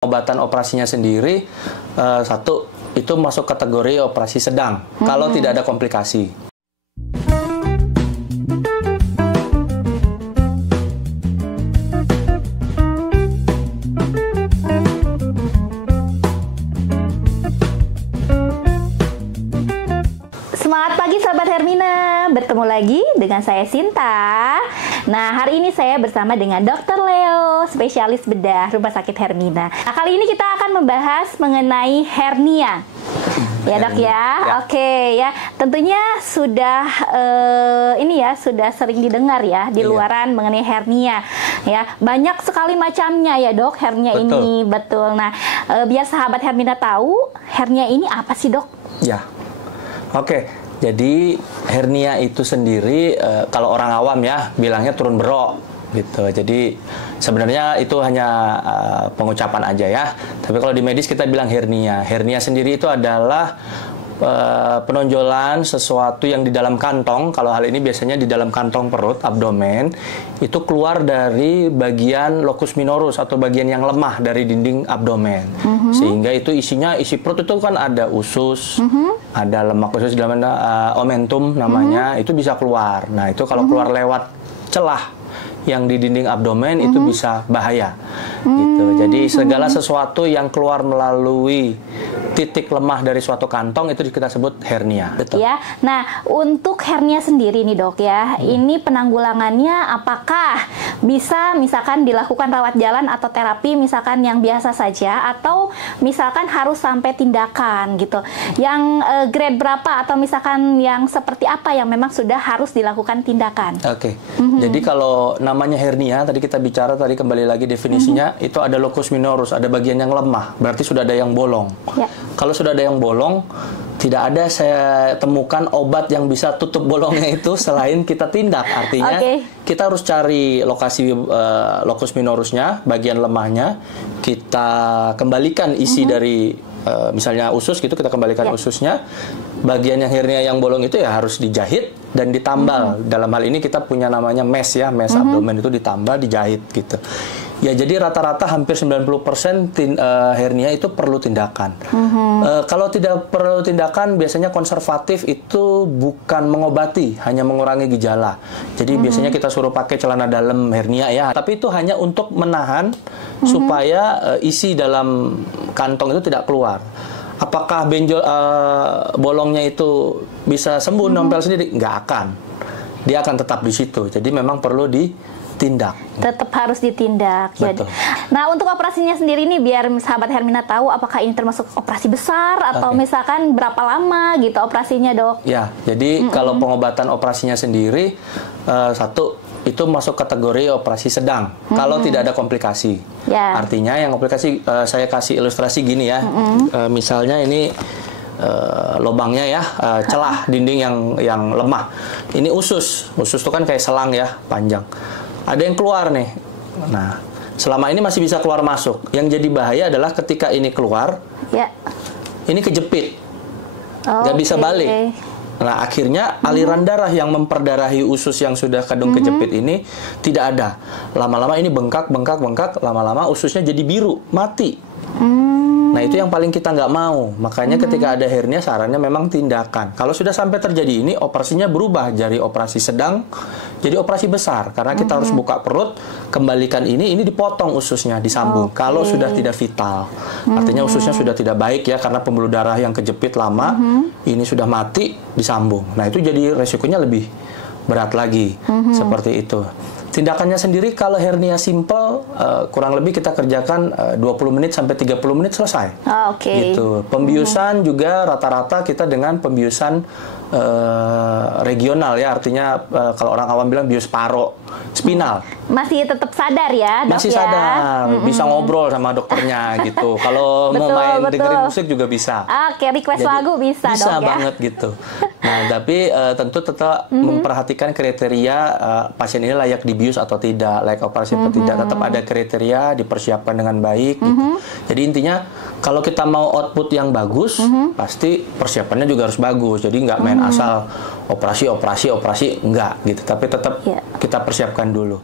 Pengobatan operasinya sendiri, satu, itu masuk kategori operasi sedang, kalau tidak ada komplikasi. Semangat pagi sahabat Hermina, bertemu lagi dengan saya Sinta. Nah, hari ini saya bersama dengan Dr. Leo, spesialis bedah Rumah Sakit Hermina. Nah, kali ini kita akan membahas mengenai hernia. Ya dok ya, oke ya. Tentunya sudah sudah sering didengar ya di luaran mengenai hernia. Ya, banyak sekali macamnya ya dok hernia ini, betul. Nah, biar sahabat Hermina tahu hernia ini apa sih dok? Ya, oke. Jadi hernia itu sendiri kalau orang awam ya bilangnya turun berok gitu. Jadi sebenarnya itu hanya pengucapan aja ya. Tapi kalau di medis kita bilang hernia. Hernia sendiri itu adalah penonjolan sesuatu yang di dalam kantong. Kalau hal ini biasanya di dalam kantong perut, abdomen, itu keluar dari bagian locus minoris atau bagian yang lemah dari dinding abdomen. Sehingga itu isi perut itu kan ada usus, ada lemak usus di dalamnya, omentum namanya, itu bisa keluar. Nah, itu kalau keluar lewat celah yang di dinding abdomen itu bisa bahaya gitu. Jadi segala sesuatu yang keluar melalui titik lemah dari suatu kantong itu kita sebut hernia. Betul. Ya. Nah, untuk hernia sendiri nih dok ya, ini penanggulangannya apakah bisa misalkan dilakukan rawat jalan atau terapi misalkan yang biasa saja, atau misalkan harus sampai tindakan gitu. Yang grade berapa atau misalkan yang seperti apa yang memang sudah harus dilakukan tindakan? Oke. Jadi kalau namanya hernia, tadi kita bicara kembali lagi definisinya, itu ada locus minoris, ada bagian yang lemah, berarti sudah ada yang bolong. Ya. Kalau sudah ada yang bolong, tidak ada saya temukan obat yang bisa tutup bolongnya itu selain kita tindak. Artinya kita harus cari lokasi locus minorisnya, bagian lemahnya, kita kembalikan isi dari misalnya usus gitu, kita kembalikan ususnya. Bagian yang hernia yang bolong itu ya harus dijahit dan ditambal. Dalam hal ini kita punya namanya mesh ya, mesh abdomen itu ditambal, dijahit gitu. Ya, jadi rata-rata hampir 90% hernia itu perlu tindakan. Kalau tidak perlu tindakan, biasanya konservatif itu bukan mengobati, hanya mengurangi gejala. Jadi biasanya kita suruh pakai celana dalam hernia ya, tapi itu hanya untuk menahan supaya isi dalam kantong itu tidak keluar. Apakah benjol bolongnya itu bisa sembuh nempel sendiri? Nggak akan. Dia akan tetap di situ. Jadi memang perlu ditindak. Tetap harus ditindak. Betul. Nah, untuk operasinya sendiri nih, biar sahabat Hermina tahu apakah ini termasuk operasi besar atau misalkan berapa lama gitu operasinya dok? Ya, jadi kalau pengobatan operasinya sendiri, satu, itu masuk kategori operasi sedang kalau tidak ada komplikasi. Artinya yang komplikasi, saya kasih ilustrasi gini ya. Misalnya ini lubangnya ya, celah dinding yang lemah. Ini usus itu kan kayak selang ya, panjang. Ada yang keluar nih. Nah, selama ini masih bisa keluar masuk. Yang jadi bahaya adalah ketika ini keluar, ini kejepit, nggak bisa balik. Nah, akhirnya aliran darah yang memperdarahi usus yang sudah kadung kejepit ini tidak ada. Lama-lama ini bengkak, lama-lama ususnya jadi biru, mati. Nah, itu yang paling kita nggak mau. Makanya ketika ada hernia, sarannya memang tindakan. Kalau sudah sampai terjadi ini, operasinya berubah dari operasi sedang jadi operasi besar. Karena kita harus buka perut, kembalikan ini dipotong ususnya, disambung. Kalau sudah tidak vital. Artinya ususnya sudah tidak baik ya, karena pembuluh darah yang kejepit lama, ini sudah mati, disambung. Nah, itu jadi resikonya lebih berat lagi. Seperti itu. Tindakannya sendiri kalau hernia simple, kurang lebih kita kerjakan 20 menit sampai 30 menit selesai. Gitu. Pembiusan juga rata-rata kita dengan pembiusan regional ya, artinya kalau orang awam bilang bius paro, spinal. Masih tetap sadar ya, dok? Masih sadar, bisa ngobrol sama dokternya gitu. Kalau mau main dengerin musik juga bisa. Request lagu bisa dok ya? Bisa banget gitu. Nah, tapi tentu tetap memperhatikan kriteria pasien ini layak dibius atau tidak, layak operasi atau tidak. Tetap ada kriteria, dipersiapkan dengan baik gitu. Jadi intinya kalau kita mau output yang bagus, pasti persiapannya juga harus bagus. Jadi nggak main asal operasi enggak gitu, tapi tetap kita persiapkan dulu.